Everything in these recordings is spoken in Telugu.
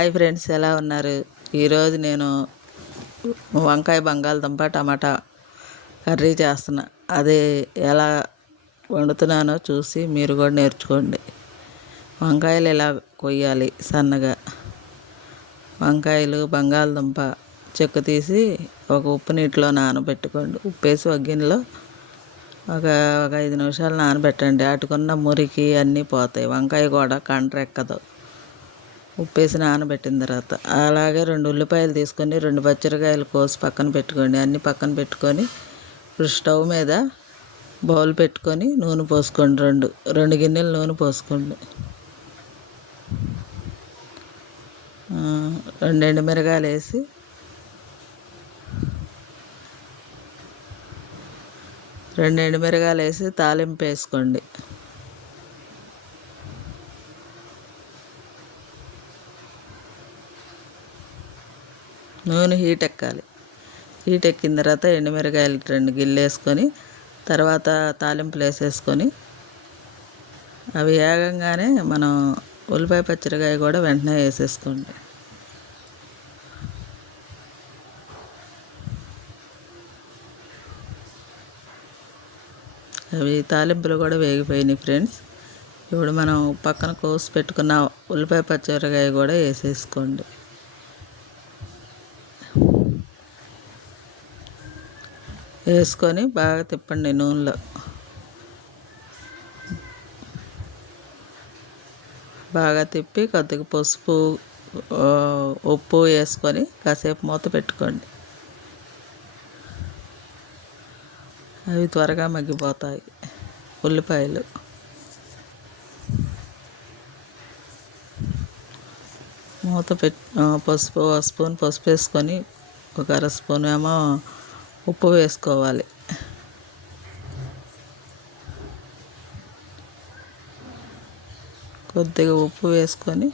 హాయ్ ఫ్రెండ్స్ ఎలా ఉన్నారు? ఈరోజు నేను వంకాయ బంగాళదుంప టమాటా కర్రీ చేస్తున్నా. అది ఎలా వండుతున్నానో చూసి మీరు కూడా నేర్చుకోండి. వంకాయలు ఎలా కొయ్యాలి సన్నగా? వంకాయలు బంగాళదుంప చెక్కు తీసి ఒక ఉప్పు నీటిలో నానబెట్టుకోండి. ఉప్పు వేసి ఒక గిన్నెలో ఒక ఒక ఐదు నిమిషాలు నానబెట్టండి. అటుకున్న మురికి అన్నీ పోతాయి. వంకాయ కూడా కండ్రెక్కదు. ఉప్పేసి నానబెట్టిన తర్వాత అలాగే రెండు ఉల్లిపాయలు తీసుకొని రెండు బచ్చరికాయలు కోసి పక్కన పెట్టుకోండి. అన్నీ పక్కన పెట్టుకొని ఇప్పుడు స్టవ్ మీద బౌల్ పెట్టుకొని నూనె పోసుకోండి. రెండు రెండు గిన్నెలు నూనె పోసుకోండి. రెండు ఎండుమిరకాయలు వేసి రెండు ఎండుమిరకాయలు వేసి తాలింపు వేసుకోండి. నూనె హీట్ ఎక్కాలి. హీట్ ఎక్కిన తర్వాత ఎండుమిరకాయలు రెండు గిన్నెలు వేసుకొని తర్వాత తాలింపులు వేసేసుకొని అవి వేగంగానే మనం ఉల్లిపాయ పచ్చిమిరకాయ కూడా వెంటనే వేసేసుకోండి. అవి తాలింపులు కూడా వేగిపోయినాయి ఫ్రెండ్స్. ఇప్పుడు మనం పక్కన కోసి పెట్టుకున్న ఉల్లిపాయ పచ్చిమిరకాయ కూడా వేసేసుకోండి. వేసుకొని బాగా తిప్పండి నూనెలో. బాగా తిప్పి కొద్దిగా పసుపు ఉప్పు వేసుకొని కాసేపు మూత పెట్టుకోండి. అవి త్వరగా మగ్గిపోతాయి ఉల్లిపాయలు. మూత పెట్ పసుపు స్పూన్ పసుపు వేసుకొని ఒక అర స్పూన్ ఏమో ఉప్పు వేసుకోవాలి. కొద్దిగా ఉప్పు వేసుకొని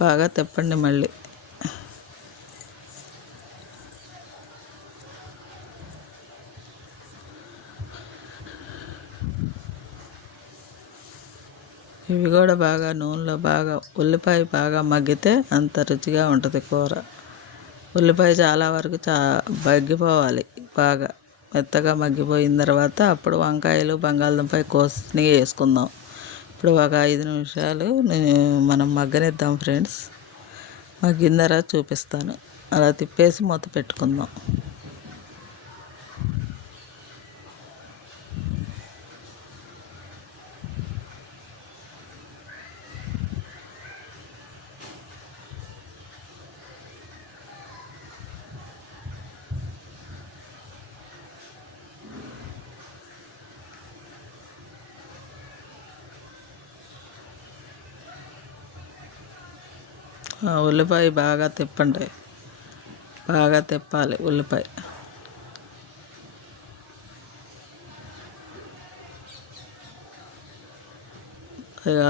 బాగా తిప్పండి మళ్ళీ. ఇవి కూడా బాగా నూనెలో బాగా ఉల్లిపాయ బాగా మగ్గితే అంత రుచిగా ఉంటుంది కూర. ఉల్లిపాయ చాలా వరకు చా మగ్గిపోవాలి బాగా. మెత్తగా మగ్గిపోయిన తర్వాత అప్పుడు వంకాయలు బంగాళదుంప కోసి వేసుకుందాం. ఇప్పుడు ఒక ఐదు నిమిషాలు మనం మగ్గనిద్దాం ఫ్రెండ్స్. మగ్గిన తర్వాత చూపిస్తాను. అలా తిప్పేసి మూత పెట్టుకుందాం. ఉల్లిపాయ బాగా తిప్పండి. బాగా తిప్పాలి ఉల్లిపాయ.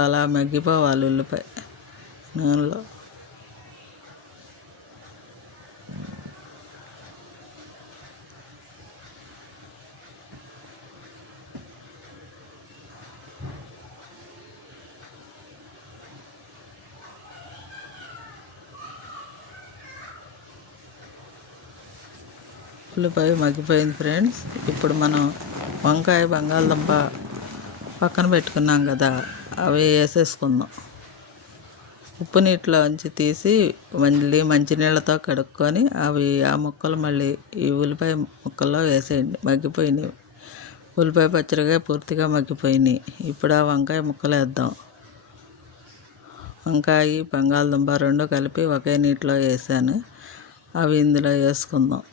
అలా మగ్గిపోవాలి ఉల్లిపాయ నూనెలో. ఉల్లిపాయ మగ్గిపోయింది ఫ్రెండ్స్. ఇప్పుడు మనం వంకాయ బంగాళదుంప పక్కన పెట్టుకున్నాం కదా అవి వేసేసుకుందాం. ఉప్పు నీటిలోంచి తీసి మళ్ళీ మంచినీళ్ళతో కడుక్కొని అవి ఆ ముక్కలు మళ్ళీ ఈ ఉల్లిపాయ ముక్కల్లో వేసేయండి. మగ్గిపోయినాయి ఉల్లిపాయ పచ్చడిగా పూర్తిగా మగ్గిపోయినాయి ఇప్పుడు ఆ వంకాయ ముక్కలు వేద్దాం. వంకాయ బంగాళదుంప రెండు కలిపి ఒకే నీటిలో వేసాను. అవి ఇందులో వేసుకుందాం.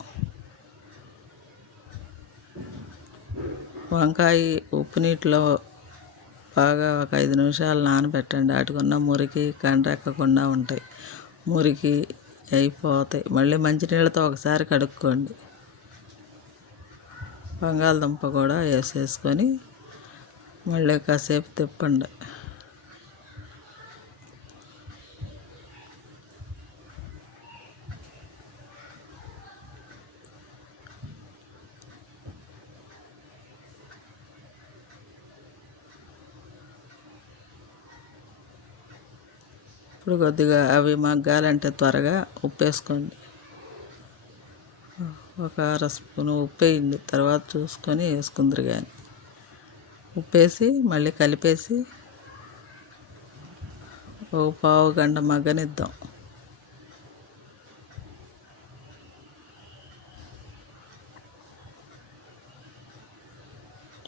వంకాయ ఉప్పు నీటిలో బాగా ఒక ఐదు నిమిషాలు నానబెట్టండి. వాటికున్న మురికి కండ్రెక్కకుండా ఉంటాయి. మురికి అయిపోతాయి. మళ్ళీ మంచినీళ్ళతో ఒకసారి కడుక్కోండి. బంగాళదుంప కూడా వేసేసుకొని మళ్ళీ కాసేపు తిప్పండి. ఇప్పుడు కొద్దిగా అవి మగ్గాలంటే త్వరగా ఉప్పు వేసుకోండి ఒక అర స్పూన్ ఉప్పు వేయండి తర్వాత చూసుకొని వేసుకుందరు కానీ ఉప్పు వేసి మళ్ళీ కలిపేసి ఒక పావు గంట మగ్గనిద్దాం.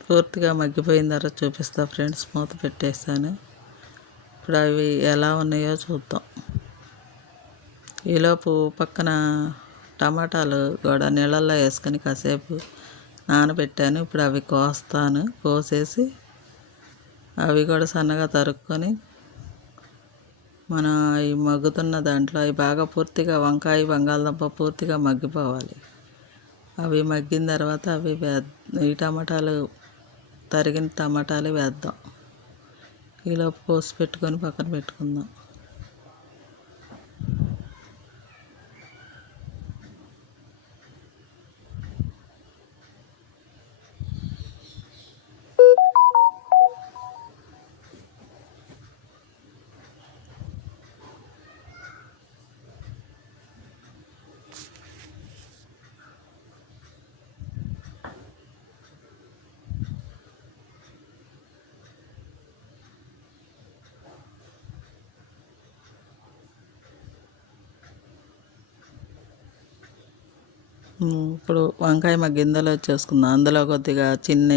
పూర్తిగా మగ్గిపోయిన తర్వాత చూపిస్తా ఫ్రెండ్స్ మూత పెట్టేస్తాను ఇప్పుడు అవి ఎలా ఉన్నాయో చూద్దాం. ఈలోపు పక్కన టమాటాలు కూడా నీళ్ళల్లో వేసుకొని కాసేపు నానబెట్టాను. ఇప్పుడు అవి కోస్తాను. కోసేసి అవి కూడా సన్నగా తరుక్కొని మన ఈ మగ్గుతున్న దాంట్లో అవి బాగా పూర్తిగా వంకాయ బంగాళదుంప పూర్తిగా మగ్గిపోవాలి. అవి మగ్గిన తర్వాత అవి ఈ టమాటాలు తరిగిన టమాటాలు వేద్దాం. ఈలోపు కోసి పెట్టుకొని పక్కన పెట్టుకుందాం. ఇప్పుడు వంకాయ మా గింజలో చేసుకుందాం. అందులో కొద్దిగా చిన్న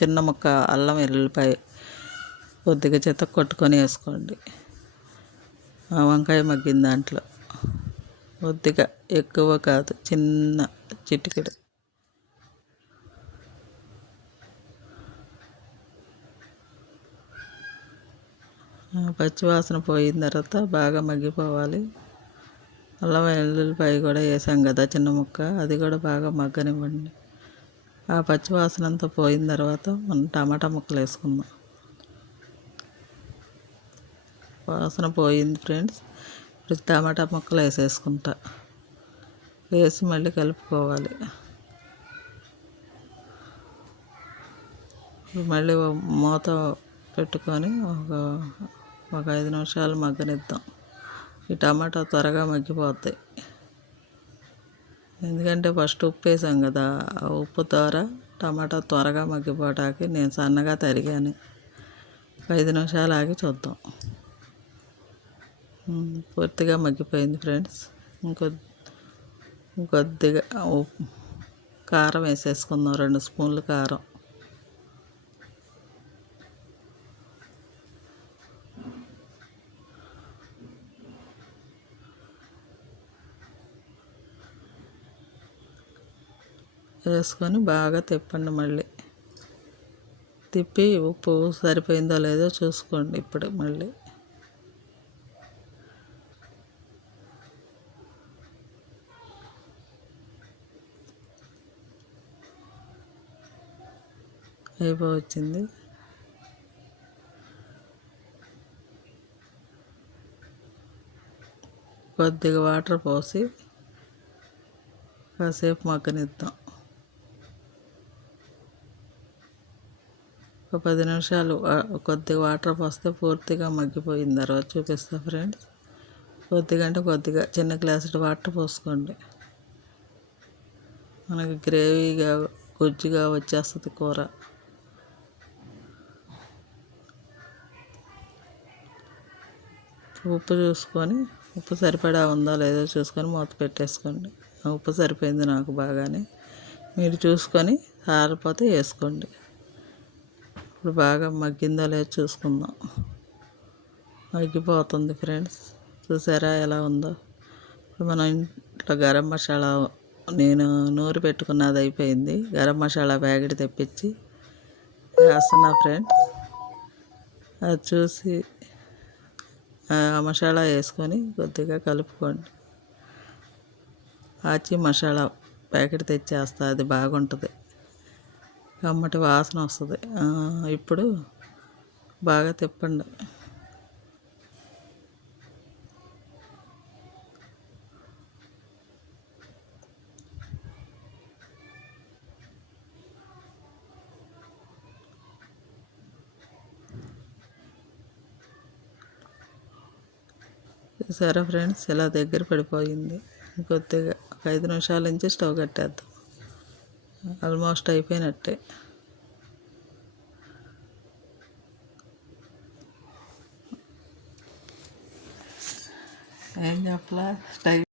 చిన్న ముక్క అల్లం వెల్లుల్లిపాయ కొద్దిగా చెత్త కొట్టుకొని వేసుకోండి. ఆ వంకాయ మగ్గిన దాంట్లో. కొద్దిగా ఎక్కువ కాదు చిన్న చిటికెడు. పచ్చివాసన పోయిన తర్వాత బాగా మగ్గిపోవాలి. అల్లం వెల్లుల్లిపాయ కూడా వేసాం కదా చిన్న ముక్క. అది కూడా బాగా మగ్గనివ్వండి. ఆ పచ్చివాసన అంతా పోయిన తర్వాత మనం టమాటా ముక్కలు వేసుకుందాం. వాసన పోయింది ఫ్రెండ్స్. ఇప్పుడు టమాటా ముక్కలు వేసేసుకుంటా. వేసి మళ్ళీ కలుపుకోవాలి. మళ్ళీ మూత పెట్టుకొని ఒక ఒక ఐదు నిమిషాలు మగ్గనిద్దాం. ఈ టమాటా త్వరగా మగ్గిపోతాయి. ఎందుకంటే ఫస్ట్ ఉప్పు వేసాం కదా ఆ ఉప్పు ద్వారా టమాటా త్వరగా మగ్గిపోవటానికి నేను సన్నగా తరిగాను. ఐదు నిమిషాలు ఆగి చూద్దాం. పూర్తిగా మగ్గిపోయింది ఫ్రెండ్స్. ఇంకొ ఇంకొద్దిగా కారం వేసేసుకుందాం రెండు స్పూన్లు కారం. వేసుకొని బాగా తిప్పండి మళ్ళీ. తిప్పి ఉప్పు సరిపోయిందో లేదో చూసుకోండి ఇప్పుడు మళ్ళీ. అయిపోవచ్చింది కొద్దిగా వాటర్ పోసి కాసేపు మగ్గనిద్దాం. ఒక పది నిమిషాలు కొద్దిగా వాటర్ పోస్తే పూర్తిగా మగ్గిపోయిన తర్వాత చూపిస్తా ఫ్రెండ్స్. కొద్దిగా అంటే కొద్దిగా చిన్న గ్లాసు వాటర్ పోసుకోండి. మనకి గ్రేవీగా గుజ్జుగా వచ్చేస్తుంది కూర. ఉప్పు చూసుకొని ఉప్పు సరిపడా ఉందో లేదో చూసుకొని మూత పెట్టేసుకోండి. ఉప్పు సరిపోయింది నాకు బాగానే. మీరు చూసుకొని సారిపోతే వేసుకోండి. ఇప్పుడు బాగా మగ్గిందో లేదో చూసుకుందాం. మగ్గిపోతుంది ఫ్రెండ్స్. చూసారా ఎలా ఉందో? ఇప్పుడు మనం ఇంట్లో గరం మసాలా నేను నూరు పెట్టుకున్నది అయిపోయింది. గరం మసాలా ప్యాకెట్ తెప్పించి వేస్తున్నా ఫ్రెండ్స్. అది చూసి ఆ మసాలా వేసుకొని కొద్దిగా కలుపుకోండి. ఆచి మసాలా ప్యాకెట్ తెచ్చేస్తా అది బాగుంటుంది. కమ్మటి వాసన వస్తుంది. ఇప్పుడు బాగా తిప్పండి. చూసారా ఫ్రెండ్స్? ఇలా దగ్గర పడిపోయింది. కొద్దిగా ఒక ఐదు నిమిషాల నుంచి స్టవ్ కట్టేద్దాం. ఆల్మోస్ట్ అయిపోయినట్టే. ఏం చెప్పలా? స్టై